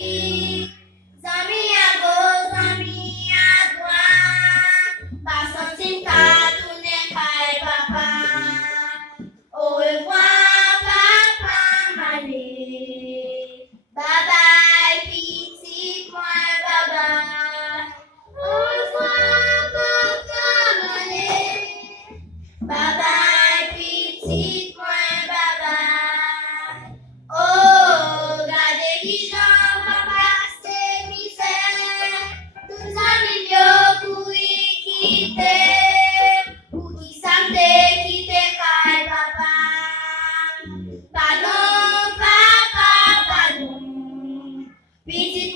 Zami à gauche, zami à droite, pas sentir qu'à tourner caille papa. Au revoir papa mané. Bye bye petit moi bye bye. Au revoir papa mané. Bye bye petit moi bye bye. Oh, gardez qui j'en va passer misère. Tout ça milieu pour y quitter. Pour qui s'amène quitter car papa. Pardon, papa, pardon. Petit